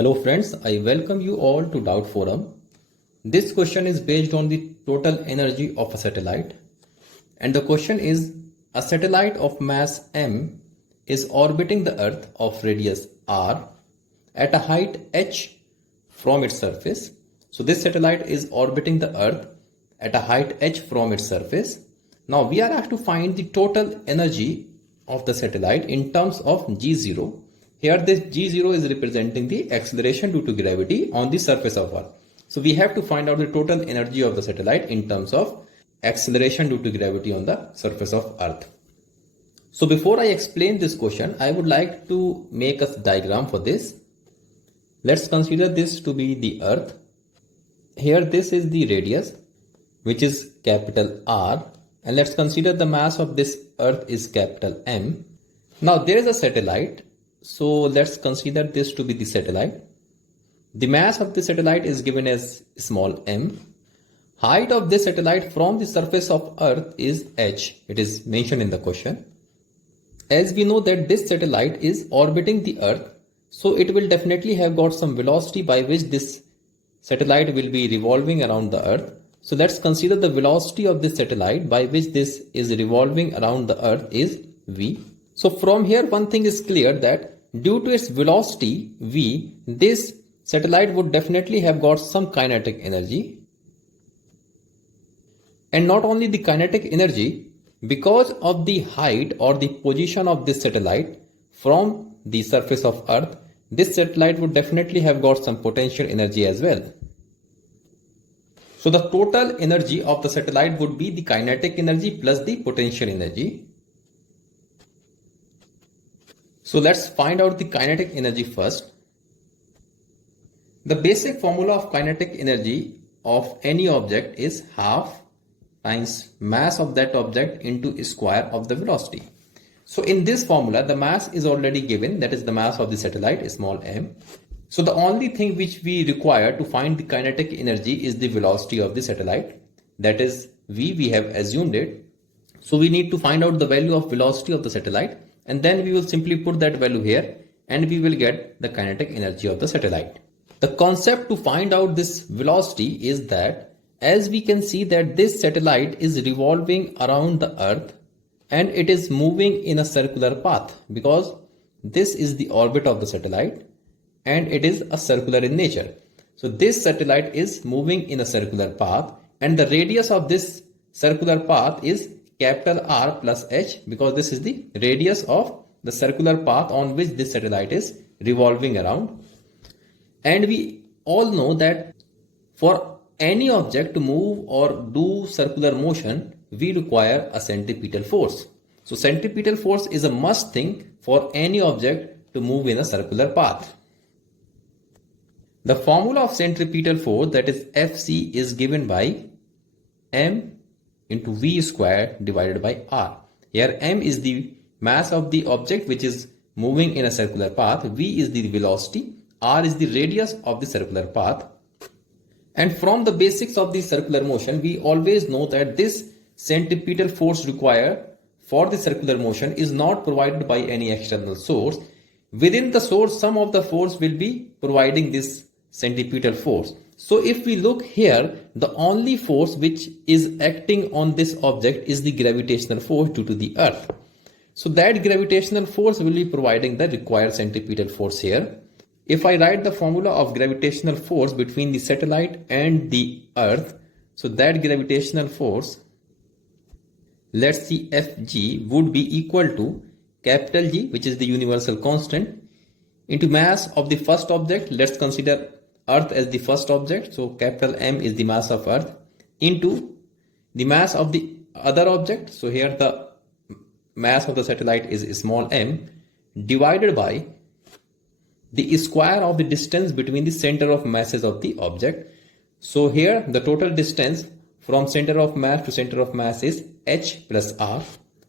Hello friends, I welcome you all to Doubt Forum. This question is based on the total energy of a satellite. And the question is, a satellite of mass m is orbiting the Earth of radius r at a height h from its surface. So this satellite is orbiting the Earth at a height h from its surface. Now we are asked to find the total energy of the satellite in terms of g0. Here this g0 is representing the acceleration due to gravity on the surface of Earth. So we have to find out the total energy of the satellite in terms of acceleration due to gravity on the surface of Earth. So before I explain this question, I would like to make a diagram for this. Let's consider this to be the Earth. Here this is the radius, which is capital R, and let's consider the mass of this Earth is capital M. Now there is a satellite, so let's consider this to be the satellite. The mass of the satellite is given as small m. Height of this satellite from the surface of Earth is h. It is mentioned in the question. As we know that this satellite is orbiting the Earth, so it will definitely have got some velocity by which this satellite will be revolving around the Earth. So let's consider the velocity of this satellite by which this is revolving around the Earth is v. So from here one thing is clear that due to its velocity v, this satellite would definitely have got some kinetic energy. And not only the kinetic energy, because of the height or the position of this satellite from the surface of Earth, this satellite would definitely have got some potential energy as well. So the total energy of the satellite would be the kinetic energy plus the potential energy. So let's find out the kinetic energy first. The basic formula of kinetic energy of any object is half times mass of that object into square of the velocity. So in this formula, the mass is already given, that is the mass of the satellite, small m. So the only thing which we require to find the kinetic energy is the velocity of the satellite, that is v, we have assumed it. So we need to find out the value of velocity of the satellite, and then we will simply put that value here and we will get the kinetic energy of the satellite. The concept to find out this velocity is that as we can see that this satellite is revolving around the Earth and it is moving in a circular path, because this is the orbit of the satellite and it is a circular in nature. So this satellite is moving in a circular path and the radius of this circular path is capital R plus h, because this is the radius of the circular path on which this satellite is revolving around. And we all know that for any object to move or do circular motion, we require a centripetal force. So centripetal force is a must thing for any object to move in a circular path. The formula of centripetal force, that is Fc, is given by m into v square divided by r. Here m is the mass of the object which is moving in a circular path, v is the velocity, r is the radius of the circular path. And from the basics of the circular motion, we always know that this centripetal force required for the circular motion is not provided by any external source. Within the source, some of the force will be providing this centripetal force. So if we look here, the only force which is acting on this object is the gravitational force due to the Earth. So that gravitational force will be providing the required centripetal force here. If I write the formula of gravitational force between the satellite and the Earth, so that gravitational force, let's see, Fg would be equal to capital G, which is the universal constant, into mass of the first object. Let's consider Earth as the first object, so capital M is the mass of Earth, into the mass of the other object. So here the mass of the satellite is small m, divided by the square of the distance between the center of masses of the object. So here the total distance from center of mass to center of mass is h plus r.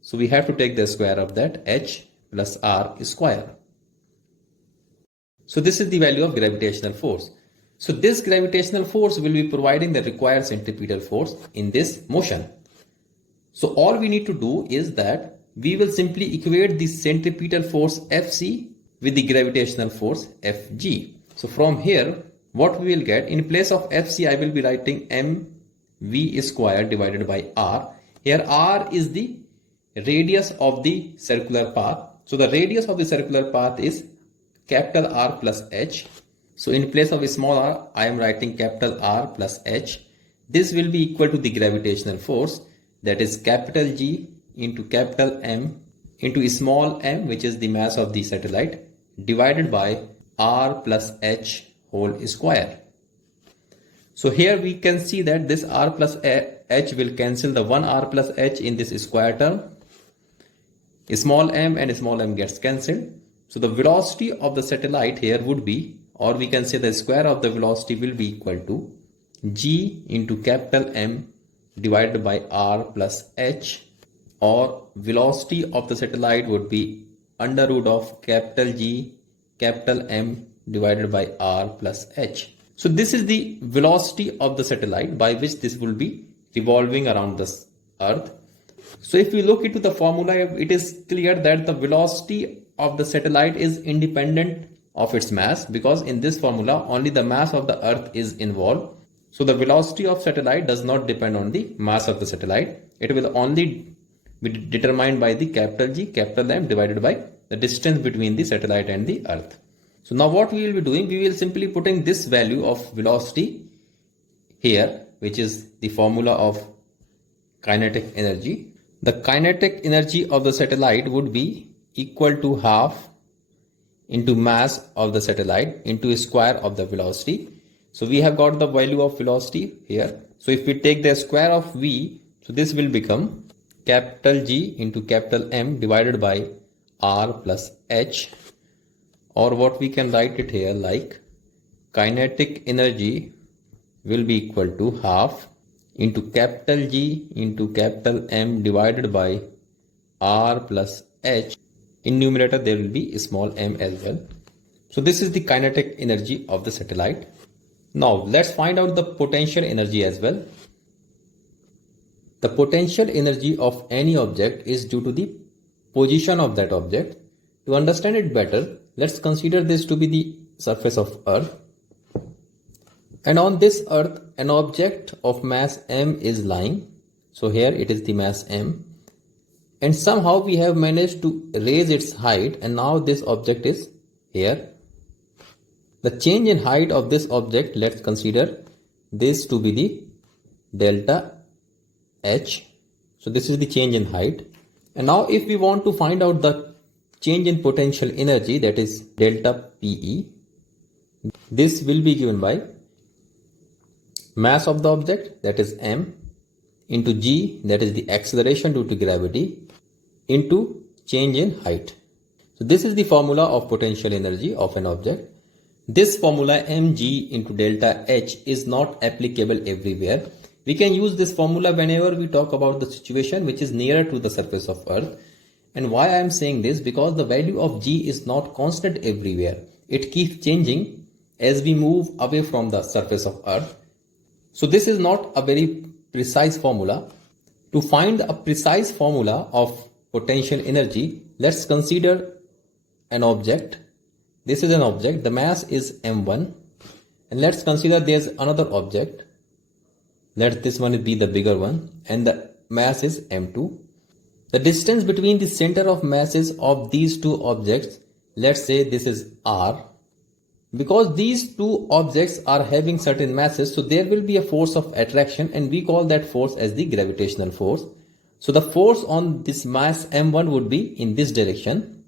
So we have to take the square of that, h plus r square. So this is the value of gravitational force. So this gravitational force will be providing the required centripetal force in this motion. So all we need to do is that we will simply equate the centripetal force Fc with the gravitational force Fg. So from here, what we will get, in place of Fc, I will be writing mv square divided by r. Here r is the radius of the circular path. So the radius of the circular path is capital R plus h. So in place of small r, I am writing capital R plus h. This will be equal to the gravitational force, that is capital G into capital M into small m, which is the mass of the satellite, divided by R plus h whole square. So here we can see that this R plus h will cancel the 1 R plus h in this square term. Small m and small m gets cancelled. So the velocity of the satellite here would be, or we can say the square of the velocity will be equal to g into capital M divided by R plus h, or velocity of the satellite would be under root of capital G capital M divided by R plus h. So this is the velocity of the satellite by which this will be revolving around the earth. So if we look into the formula, it is clear that the velocity of the satellite is independent of its mass, because in this formula only the mass of the earth is involved. So the velocity of satellite does not depend on the mass of the satellite. It will only be determined by the capital G capital M divided by the distance between the satellite and the earth. So now what we will be doing, we will simply putting this value of velocity here, which is the formula of kinetic energy. The kinetic energy of the satellite would be equal to half into mass of the satellite into square of the velocity. So we have got the value of velocity here. So if we take the square of v, so this will become capital G into capital M divided by R plus h, or what we can write it here like kinetic energy will be equal to half into capital G into capital M divided by R plus h. In numerator there will be small m as well. So this is the kinetic energy of the satellite. Now let's find out the potential energy as well. The potential energy of any object is due to the position of that object. To understand it better, let's consider this to be the surface of Earth. And on this earth, an object of mass m is lying. So here it is the mass m. And somehow we have managed to raise its height, and now this object is here. The change in height of this object, let's consider this to be the delta h. So this is the change in height. And now if we want to find out the change in potential energy, that is delta PE, this will be given by mass of the object, that is m, into g, that is the acceleration due to gravity, into change in height. So this is the formula of potential energy of an object. This formula mg into delta h is not applicable everywhere. We can use this formula whenever we talk about the situation which is nearer to the surface of Earth. And why I am saying this? Because the value of g is not constant everywhere. It keeps changing as we move away from the surface of Earth. So this is not a very precise formula. To find a precise formula of potential energy, let's consider an object. This is an object, the mass is m1, and let's consider there's another object. Let this one be the bigger one, and the mass is m2. The distance between the center of masses of these two objects, let's say this is r. Because these two objects are having certain masses, so there will be a force of attraction, and we call that force as the gravitational force. So the force on this mass m1 would be in this direction.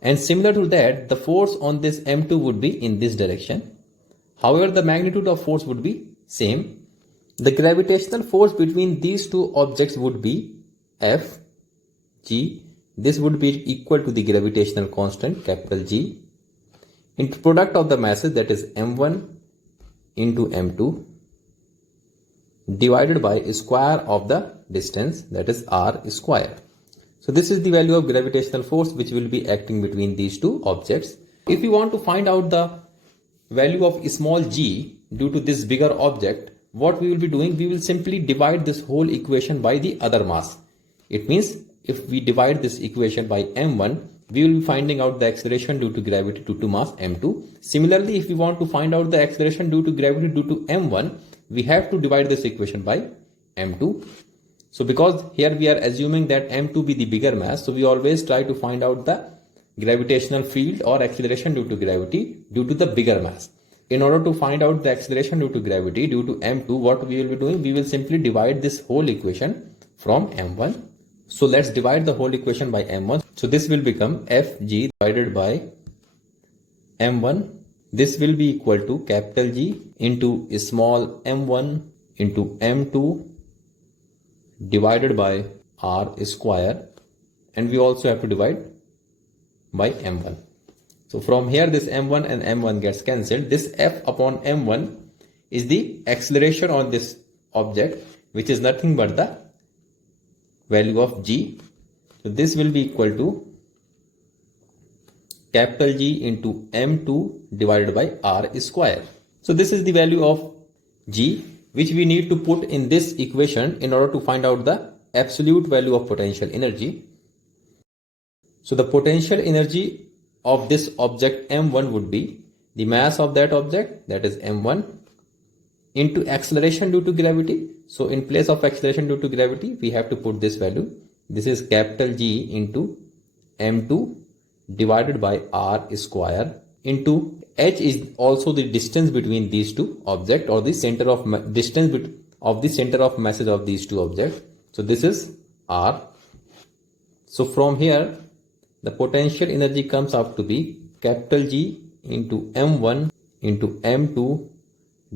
And similar to that, the force on this m2 would be in this direction. However, the magnitude of force would be same. The gravitational force between these two objects would be F, G. This would be equal to the gravitational constant, capital G, into product of the masses, that is m1 into m2, divided by square of the distance, that is r square. So this is the value of gravitational force which will be acting between these two objects. If we want to find out the value of small g due to this bigger object, what we will be doing, we will simply divide this whole equation by the other mass. It means if we divide this equation by m1, we will be finding out the acceleration due to gravity due to mass m2. Similarly, if we want to find out the acceleration due to gravity due to m1, we have to divide this equation by m2. So because here we are assuming that m2 be the bigger mass, so we always try to find out the gravitational field or acceleration due to gravity due to the bigger mass. In order to find out the acceleration due to gravity due to m2, what we will be doing, we will simply divide this whole equation from m1. So let's divide the whole equation by m1. So this will become fg divided by m1. This will be equal to capital G into small m1 into m2 divided by r square, and we also have to divide by m1. So from here this m1 and m1 gets cancelled. This f upon m1 is the acceleration on this object, which is nothing but the value of g. So this will be equal to capital G into m2 divided by r square. So this is the value of g, which we need to put in this equation in order to find out the absolute value of potential energy. So the potential energy of this object m1 would be the mass of that object, that is m1, into acceleration due to gravity. So in place of acceleration due to gravity, we have to put this value. This is capital G into m2 divided by r square into h is also the distance between these two objects, or the center of distance of the center of masses of these two objects. So this is r. So from here the potential energy comes out to be capital G into m1 into m2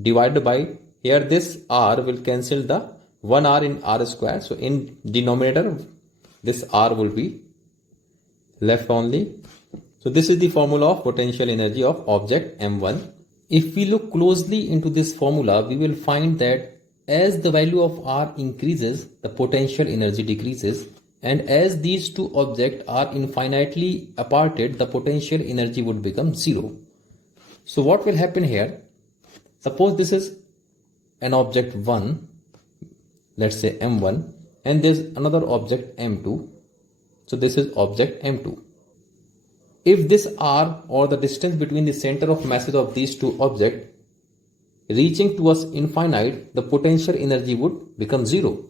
divided by, here this r will cancel the 1r in r square. So in denominator this r will be left only. So this is the formula of potential energy of object m1. If we look closely into this formula, we will find that as the value of r increases, the potential energy decreases, and as these two objects are infinitely aparted, the potential energy would become zero. So what will happen here? Suppose this is an object 1, let's say m1, and there's another object m2. So this is object m2. If this r, or the distance between the center of masses of these two objects reaching towards infinite, the potential energy would become zero.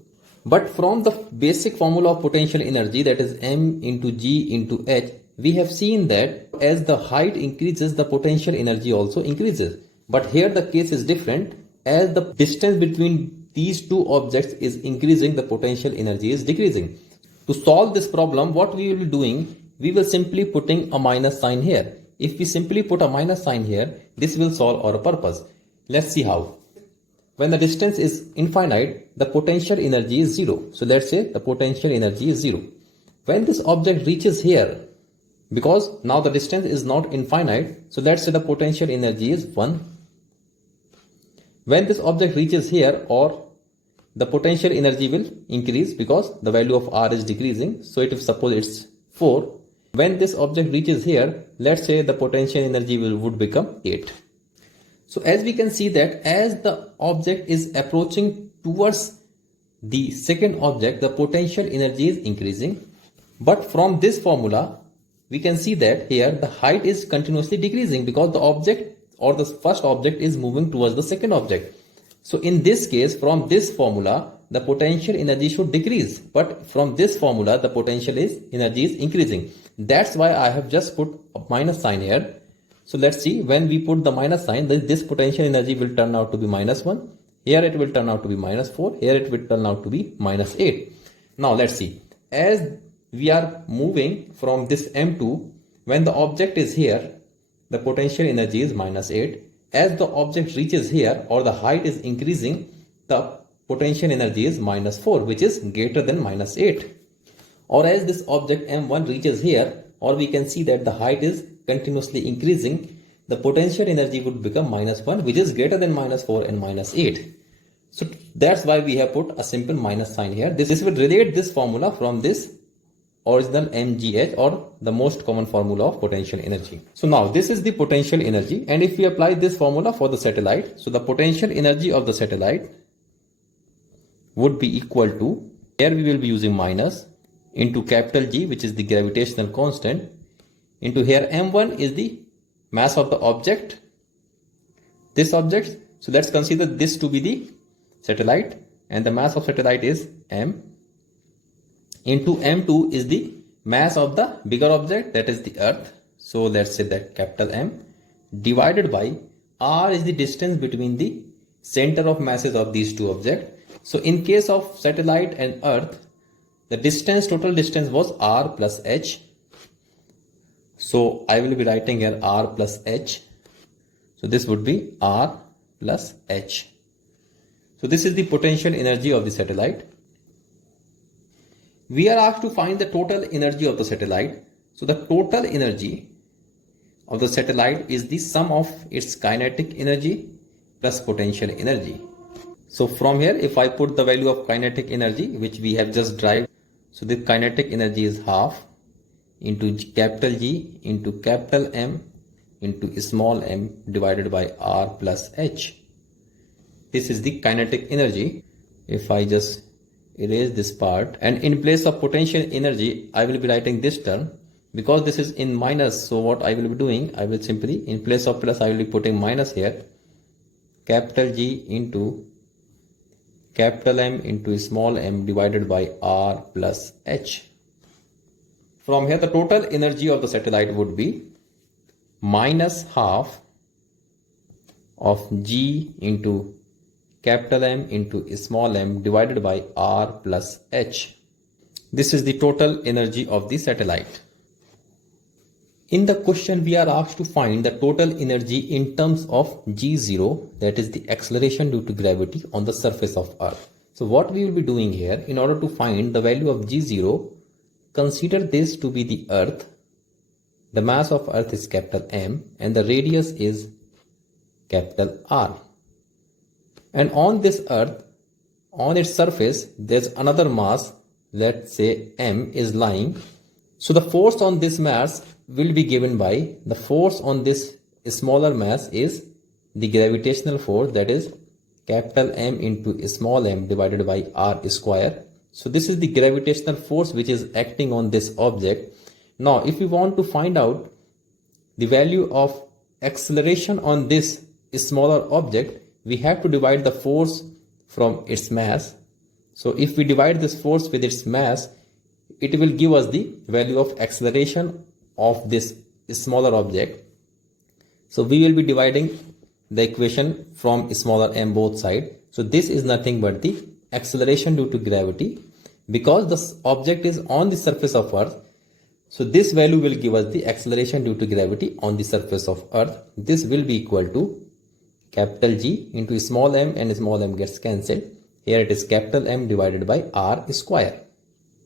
But from the basic formula of potential energy, that is m into g into h, we have seen that as the height increases, the potential energy also increases. But here the case is different. As the distance between these two objects is increasing, the potential energy is decreasing. To solve this problem, what we will be doing, we will simply putting a minus sign here. If we simply put a minus sign here, this will solve our purpose. Let's see how. When the distance is infinite, the potential energy is zero. So let's say the potential energy is zero. When this object reaches here, because now the distance is not infinite, so let's say the potential energy is 1. When this object reaches here, or the potential energy will increase because the value of r is decreasing. So if suppose it's 4. When this object reaches here, let's say the potential energy would become 8. So as we can see that as the object is approaching towards the second object, the potential energy is increasing. But from this formula, we can see that here the height is continuously decreasing because the object, or the first object, is moving towards the second object. So in this case, from this formula, the potential energy should decrease. But from this formula, the potential energy is increasing. That's why I have just put a minus sign here. So let's see, when we put the minus sign, this potential energy will turn out to be minus 1. Here it will turn out to be minus 4. Here it will turn out to be minus 8. Now let's see. As we are moving from this m2, when the object is here, the potential energy is minus 8. As the object reaches here, or the height is increasing, the potential energy is minus 4, which is greater than minus 8. Or as this object m1 reaches here, or we can see that the height is continuously increasing, the potential energy would become minus 1, which is greater than minus 4 and minus 8. So that's why we have put a simple minus sign here. This will relate this formula from this original mgh, or the most common formula of potential energy. So now this is the potential energy, and if we apply this formula for the satellite, so the potential energy of the satellite would be equal to, here we will be using minus, into capital G, which is the gravitational constant, into here m1 is the mass of the object, this object. So let's consider this to be the satellite, and the mass of satellite is m, into m2 is the mass of the bigger object, that is the earth. So let's say that capital M, divided by r is the distance between the center of masses of these two objects. So in case of satellite and earth, the distance, total distance was r plus h. So I will be writing here r plus h. So this would be r plus h. So this is the potential energy of the satellite. We are asked to find the total energy of the satellite. So the total energy of the satellite is the sum of its kinetic energy plus potential energy. So from here, if I put the value of kinetic energy, which we have just derived, so the kinetic energy is half into capital G into capital M into small m divided by r plus h. This is the kinetic energy. If I just erase this part, and in place of potential energy, I will be writing this term. Because this is in minus, so what I will be doing, I will simply, in place of plus, I will be putting minus here. Capital G into capital M into small m divided by r plus h. From here, the total energy of the satellite would be minus half of G into capital M into small m divided by r plus h. This is the total energy of the satellite. In the question, we are asked to find the total energy in terms of G0, that is the acceleration due to gravity on the surface of Earth. So what we will be doing here, in order to find the value of G0, consider this to be the Earth. The mass of Earth is capital M and the radius is capital R. And on this Earth, on its surface, there's another mass, let's say M, is lying. So the force on this mass will be given by the force on this smaller mass is the gravitational force, that is capital M into small m divided by r square. So this is the gravitational force which is acting on this object. Now if we want to find out the value of acceleration on this smaller object, we have to divide the force from its mass. So if we divide this force with its mass, it will give us the value of acceleration of this smaller object. So we will be dividing the equation from smaller m both sides. So this is nothing but the acceleration due to gravity, because the object is on the surface of Earth. So this value will give us the acceleration due to gravity on the surface of Earth. This will be equal to capital G into small m, and small m gets cancelled. Here it is capital M divided by r square.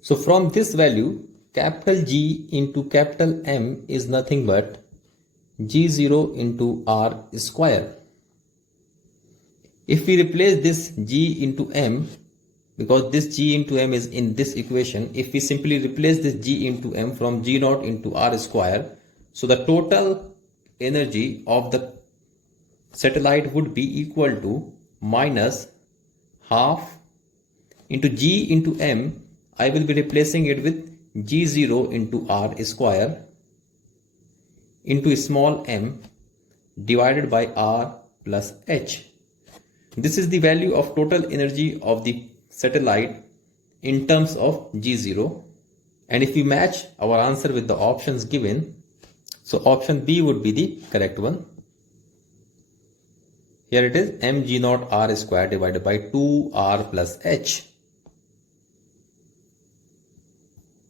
So from this value, capital G into capital M is nothing but G0 into R square. If we replace this G into M, because this G into M is in this equation, if we simply replace this G into M from G0 into R square, so the total energy of the satellite would be equal to minus half into G into M. I will be replacing it with G0 into R square into small m divided by R plus h. This is the value of total energy of the satellite in terms of G0. And if we match our answer with the options given, so option B would be the correct one. Here it is mg0 r square divided by 2r plus h.